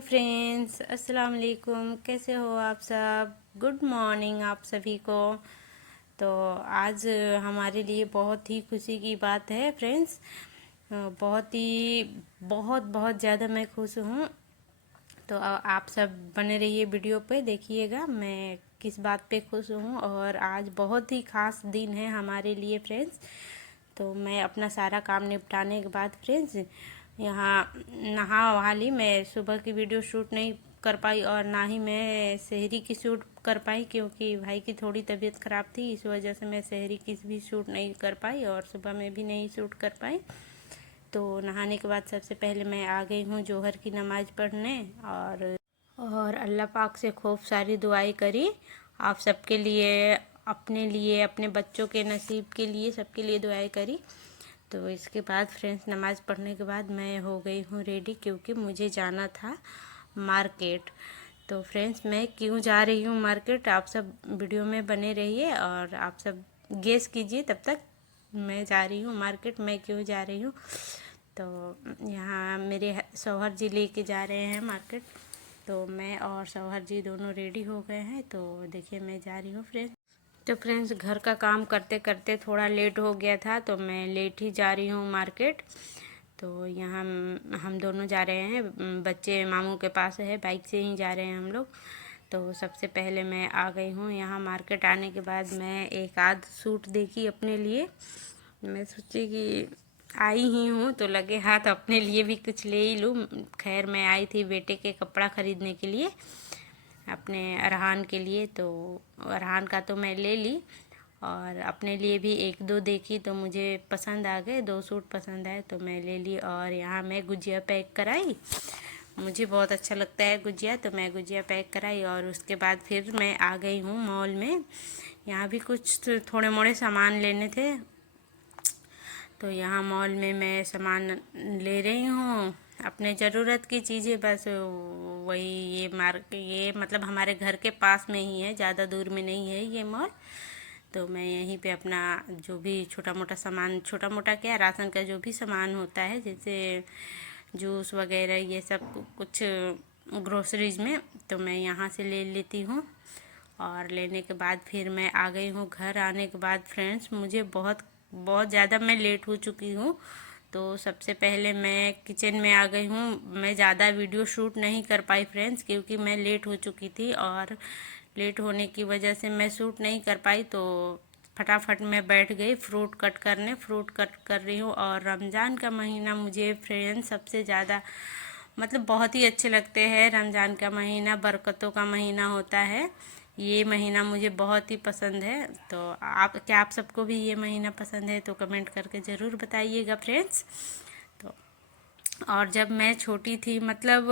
Friends, अस्सलाम वालेकुम। कैसे हो आप सब? गुड मॉर्निंग आप सभी को। तो आज हमारे लिए बहुत ही खुशी की बात है फ्रेंड्स। बहुत ही बहुत बहुत ज़्यादा मैं खुश हूँ। तो आप सब बने रहिए, वीडियो पे देखिएगा मैं किस बात पे खुश हूँ। और आज बहुत ही ख़ास दिन है हमारे लिए फ्रेंड्स। तो मैं अपना सारा काम निपटाने के बाद फ्रेंड्स यहाँ नहा वहा ली। मैं सुबह की वीडियो शूट नहीं कर पाई और ना ही मैं शहरी की शूट कर पाई, क्योंकि भाई की थोड़ी तबीयत ख़राब थी। इस वजह से मैं शहरी की भी शूट नहीं कर पाई और सुबह में भी नहीं शूट कर पाई। तो नहाने के बाद सबसे पहले मैं आ गई हूँ जोहर की नमाज़ पढ़ने और अल्लाह पाक से खूब सारी दुआएं करी आप सबके लिए, अपने बच्चों के नसीब के लिए, सबके लिए दुआएं करी। तो इसके बाद फ्रेंड्स नमाज़ पढ़ने के बाद मैं हो गई हूँ रेडी, क्योंकि मुझे जाना था मार्केट। तो फ्रेंड्स मैं क्यों जा रही हूँ मार्केट, आप सब वीडियो में बने रहिए और आप सब गेस कीजिए। तब तक मैं जा रही हूँ मार्केट। मैं क्यों जा रही हूँ, तो यहाँ मेरे शौहर जी लेके जा रहे हैं मार्केट। तो मैं और शौहर जी दोनों रेडी हो गए हैं। तो देखिए मैं जा रही हूँ फ्रेंड्स। तो फ्रेंड्स घर का काम करते करते थोड़ा लेट हो गया था, तो मैं लेट ही जा रही हूँ मार्केट। तो यहाँ हम दोनों जा रहे हैं, बच्चे मामू के पास है, बाइक से ही जा रहे हैं हम लोग। तो सबसे पहले मैं आ गई हूँ यहाँ मार्केट। आने के बाद मैं एक आध सूट देखी अपने लिए। मैं सोची कि आई ही हूँ तो लगे हाथ अपने लिए भी कुछ ले ही लूँ। खैर मैं आई थी बेटे के कपड़ा ख़रीदने के लिए, अपने अरहान के लिए। तो अरहान का तो मैं ले ली और अपने लिए भी एक दो देखी तो मुझे पसंद आ गए, दो सूट पसंद आए तो मैं ले ली। और यहाँ मैं गुजिया पैक कराई, मुझे बहुत अच्छा लगता है गुजिया, तो मैं गुजिया पैक कराई। और उसके बाद फिर मैं आ गई हूँ मॉल में। यहाँ भी कुछ थोड़े मोड़े सामान लेने थे, तो यहाँ मॉल में मैं सामान ले रही हूँ, अपने ज़रूरत की चीज़ें बस। वही ये मतलब हमारे घर के पास में ही है, ज़्यादा दूर में नहीं है ये मॉल। तो मैं यहीं पे अपना जो भी छोटा मोटा सामान, छोटा मोटा क्या, राशन का जो भी सामान होता है, जैसे जूस वगैरह ये सब कुछ ग्रोसरीज में, तो मैं यहाँ से ले लेती हूँ। और लेने के बाद फिर मैं आ गई हूँ घर। आने के बाद फ्रेंड्स मुझे बहुत बहुत ज़्यादा मैं लेट हो चुकी हूँ। तो सबसे पहले मैं किचन में आ गई हूँ। मैं ज़्यादा वीडियो शूट नहीं कर पाई फ्रेंड्स, क्योंकि मैं लेट हो चुकी थी और लेट होने की वजह से मैं शूट नहीं कर पाई। तो फटाफट मैं बैठ गई फ्रूट कट करने, फ्रूट कट कर रही हूँ। और रमज़ान का महीना मुझे फ्रेंड्स सबसे ज़्यादा मतलब बहुत ही अच्छे लगते हैं। रमज़ान का महीना बरकतों का महीना होता है, ये महीना मुझे बहुत ही पसंद है। तो आप सबको भी ये महीना पसंद है तो कमेंट करके ज़रूर बताइएगा फ्रेंड्स। तो और जब मैं छोटी थी, मतलब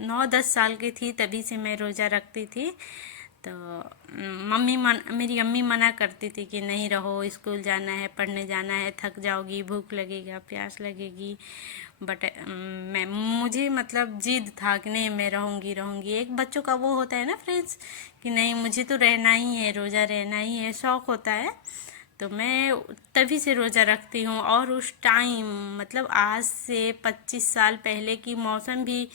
9-10 साल की थी, तभी से मैं रोज़ा रखती थी। तो मेरी अम्मी मना करती थी कि नहीं रहो, स्कूल जाना है, पढ़ने जाना है, थक जाओगी, भूख लगेगा, प्यास लगेगी। बट मैं मुझे मतलब जिद था कि नहीं मैं रहूँगी रहूँगी। एक बच्चों का वो होता है ना फ्रेंड्स कि नहीं मुझे तो रहना ही है, रोज़ा रहना ही है, शौक़ होता है। तो मैं तभी से रोज़ा रखती हूँ। और उस टाइम मतलब आज से 25 साल पहले की मौसम भी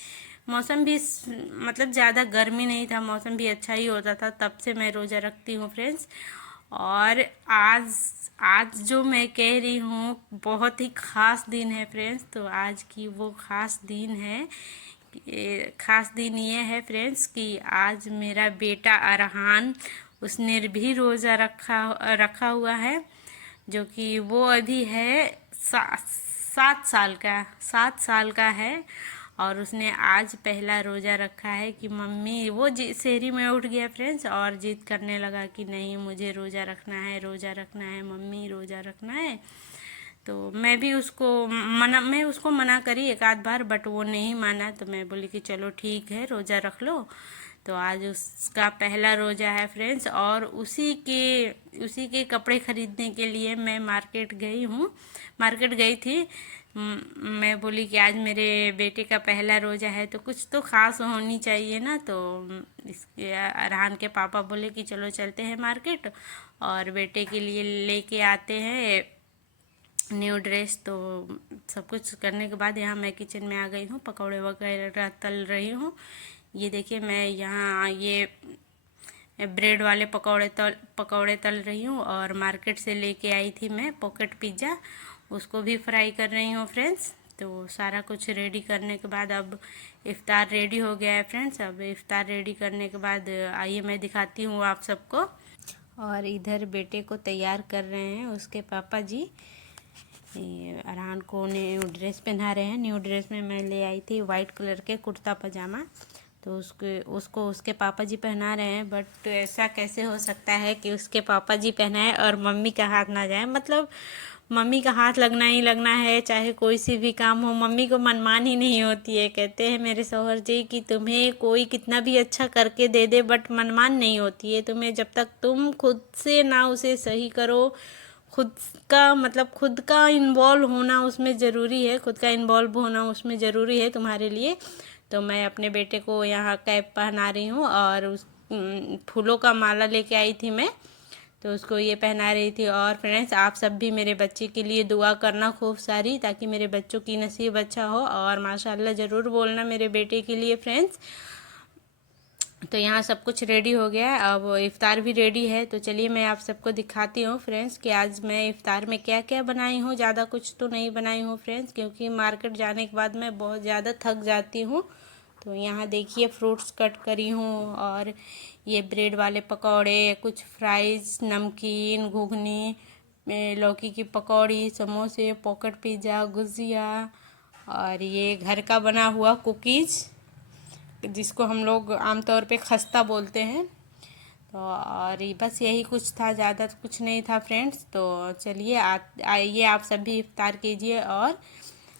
मतलब ज़्यादा गर्मी नहीं था, मौसम भी अच्छा ही होता था, तब से मैं रोज़ा रखती हूँ फ्रेंड्स। और आज आज जो मैं कह रही हूँ बहुत ही ख़ास दिन है फ्रेंड्स। तो आज की वो ख़ास दिन है, ख़ास दिन ये है फ्रेंड्स कि आज मेरा बेटा अरहान, उसने भी रोज़ा रखा हुआ है, जो कि वो अभी है 7 साल का है। और उसने आज पहला रोज़ा रखा है कि मम्मी, वो शहरी में उठ गया फ्रेंड्स और जिद करने लगा कि नहीं मुझे रोज़ा रखना है, रोज़ा रखना है मम्मी, रोज़ा रखना है। तो मैं उसको मना करी एक आध बार, बट वो नहीं माना। तो मैं बोली कि चलो ठीक है रोज़ा रख लो। तो आज उसका पहला रोज़ा है फ्रेंड्स। और उसी के कपड़े ख़रीदने के लिए मैं मार्केट गई थी। मैं बोली कि आज मेरे बेटे का पहला रोज़ा है तो कुछ तो ख़ास होनी चाहिए ना। तो इसके अरहान के पापा बोले कि चलो चलते हैं मार्केट और बेटे के लिए लेके आते हैं न्यू ड्रेस। तो सब कुछ करने के बाद यहाँ मैं किचन में आ गई हूँ, पकौड़े वगैरह तल रही हूँ। ये देखिए मैं यहाँ ये ब्रेड वाले पकौड़े तल रही हूँ, और मार्केट से लेके आई थी मैं पॉकेट पिज़्ज़ा, उसको भी फ्राई कर रही हूँ फ्रेंड्स। तो सारा कुछ रेडी करने के बाद अब इफ़्तार रेडी हो गया है फ्रेंड्स। अब इफ़्तार रेडी करने के बाद आइए मैं दिखाती हूँ आप सबको। और इधर बेटे को तैयार कर रहे हैं उसके पापा जी। अरहान को न्यू ड्रेस पहना रहे हैं। न्यू ड्रेस में मैं ले आई थी वाइट कलर के कुर्ता पजामा, तो उसको उसके पापा जी पहना रहे हैं। बट ऐसा कैसे हो सकता है कि उसके पापा जी पहनाए और मम्मी का हाथ ना जाए। मतलब मम्मी का हाथ लगना ही लगना है, चाहे कोई सी भी काम हो। मम्मी को मनमान ही नहीं होती है। कहते हैं मेरे शौहर जी कि तुम्हें कोई कितना भी अच्छा करके दे दे बट मनमान नहीं होती है तुम्हें, जब तक तुम खुद से ना उसे सही करो। खुद का मतलब खुद का इन्वॉल्व होना उसमें ज़रूरी है, खुद का इन्वॉल्व होना उसमें ज़रूरी है तुम्हारे लिए। तो मैं अपने बेटे को यहाँ कैप पहना रही हूँ, और उस फूलों का माला लेके आई थी मैं, तो उसको ये पहना रही थी। और फ्रेंड्स आप सब भी मेरे बच्चे के लिए दुआ करना खूब सारी, ताकि मेरे बच्चों की नसीब अच्छा हो। और माशाल्लाह ज़रूर बोलना मेरे बेटे के लिए फ्रेंड्स। तो यहाँ सब कुछ रेडी हो गया है, अब इफ़्तार भी रेडी है। तो चलिए मैं आप सबको दिखाती हूँ फ्रेंड्स कि आज मैं इफ़्तार में क्या क्या बनाई हूँ। ज़्यादा कुछ तो नहीं बनाई हूँ फ्रेंड्स, क्योंकि मार्केट जाने के बाद मैं बहुत ज़्यादा थक जाती हूँ। तो यहाँ देखिए फ्रूट्स कट करी हूँ, और ये ब्रेड वाले पकौड़े, कुछ फ्राइज़, नमकीन, घुगनी, लौकी की पकौड़ी, समोसे, पॉकेट पिज़्ज़ा, गुजिया, और ये घर का बना हुआ कुकीज़ जिसको हम लोग आमतौर पे खस्ता बोलते हैं। तो और बस यही कुछ था, ज़्यादा कुछ नहीं था फ्रेंड्स। तो चलिए आइए आप सभी इफ़्तार कीजिए। और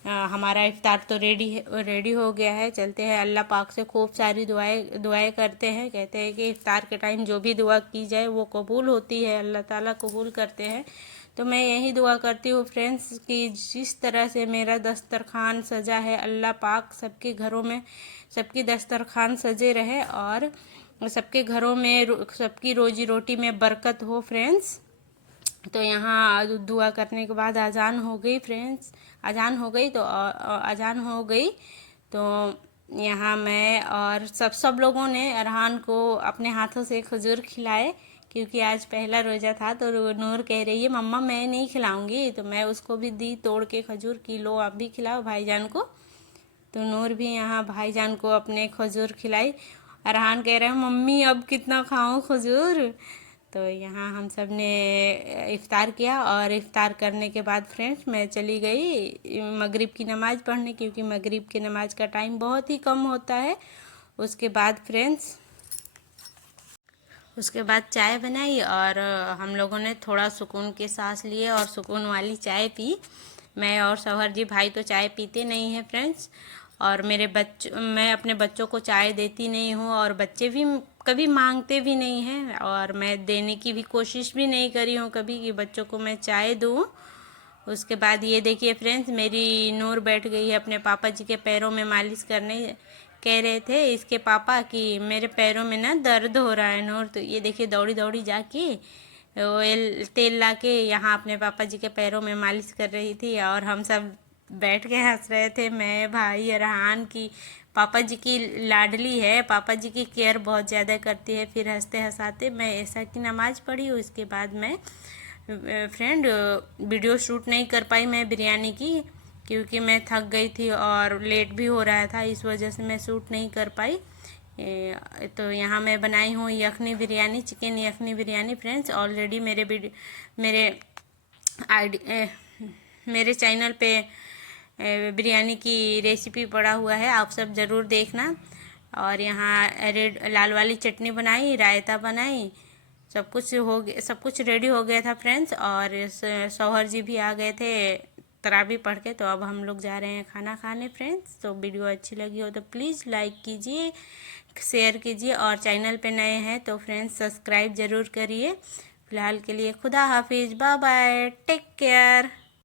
हमारा इफ़्तार तो रेडी हो गया है। चलते हैं अल्लाह पाक से खूब सारी दुआएं करते हैं। कहते हैं कि इफ़्तार के टाइम जो भी दुआ की जाए वो कबूल होती है, अल्लाह ताला कबूल करते हैं। तो मैं यही दुआ करती हूँ फ्रेंड्स कि जिस तरह से मेरा दस्तरखान सजा है, अल्लाह पाक सबके घरों में सबकी दस्तरखान सजे रहे, और सबके घरों में सबकी रोजी रोटी में बरकत हो फ्रेंड्स। तो यहाँ दुआ करने के बाद अजान हो गई फ्रेंड्स। अजान हो गई तो यहाँ मैं और सब लोगों ने अरहान को अपने हाथों से खजूर खिलाए, क्योंकि आज पहला रोज़ा था। तो नूर कह रही है मम्मा मैं नहीं खिलाऊंगी, तो मैं उसको भी दी तोड़ के खजूर की, लो आप भी खिलाओ भाईजान को। तो नूर भी यहाँ भाईजान को अपने खजूर खिलाई। अरहान कह रहे हैं मम्मी अब कितना खाऊं खजूर। तो यहाँ हम सब ने इफ़्तार किया, और इफ़्तार करने के बाद फ्रेंड्स मैं चली गई मगरिब की नमाज़ पढ़ने, क्योंकि मगरिब की नमाज़ का टाइम बहुत ही कम होता है। उसके बाद फ्रेंड्स उसके बाद चाय बनाई, और हम लोगों ने थोड़ा सुकून के सांस लिए और सुकून वाली चाय पी। मैं और शौहर जी भाई तो चाय पीते नहीं हैं फ्रेंड्स, और मैं अपने बच्चों को चाय देती नहीं हूँ, और बच्चे भी कभी मांगते भी नहीं हैं, और मैं देने की भी कोशिश भी नहीं करी हूँ कभी कि बच्चों को मैं चाय दूँ। उसके बाद ये देखिए फ्रेंड्स मेरी नूर बैठ गई है अपने पापा जी के पैरों में मालिश करने। कह रहे थे इसके पापा कि मेरे पैरों में ना दर्द हो रहा है नूर। तो ये देखिए दौड़ी दौड़ी जाके ऑयल तेल ला के यहाँ अपने पापा जी के पैरों में मालिश कर रही थी, और हम सब बैठ के हंस रहे थे। मैं भाई अरहान की पापा जी की लाडली है, पापा जी की केयर बहुत ज़्यादा करती है। फिर हंसते हंसाते मैं ऐसा की नमाज़ पढ़ी। उसके बाद मैं फ्रेंड वीडियो शूट नहीं कर पाई मैं बिरयानी की, क्योंकि मैं थक गई थी और लेट भी हो रहा था, इस वजह से मैं शूट नहीं कर पाई। तो यहाँ मैं बनाई हूँ यखनी बिरयानी, चिकन यखनी बिरयानी फ्रेंड्स। ऑलरेडी मेरे आईडी मेरे चैनल पे बिरयानी की रेसिपी पड़ा हुआ है, आप सब ज़रूर देखना। और यहाँ लाल वाली चटनी बनाई, रायता बनाई, सब कुछ रेडी हो गया था फ्रेंड्स। और शौहर जी भी आ गए थे तरावी पढ़ के। तो अब हम लोग जा रहे हैं खाना खाने फ्रेंड्स। तो वीडियो अच्छी लगी हो तो प्लीज़ लाइक कीजिए, शेयर कीजिए, और चैनल पे नए हैं तो फ्रेंड्स सब्सक्राइब ज़रूर करिए। फ़िलहाल के लिए खुदा हाफिज़, बाय बाय, टेक केयर।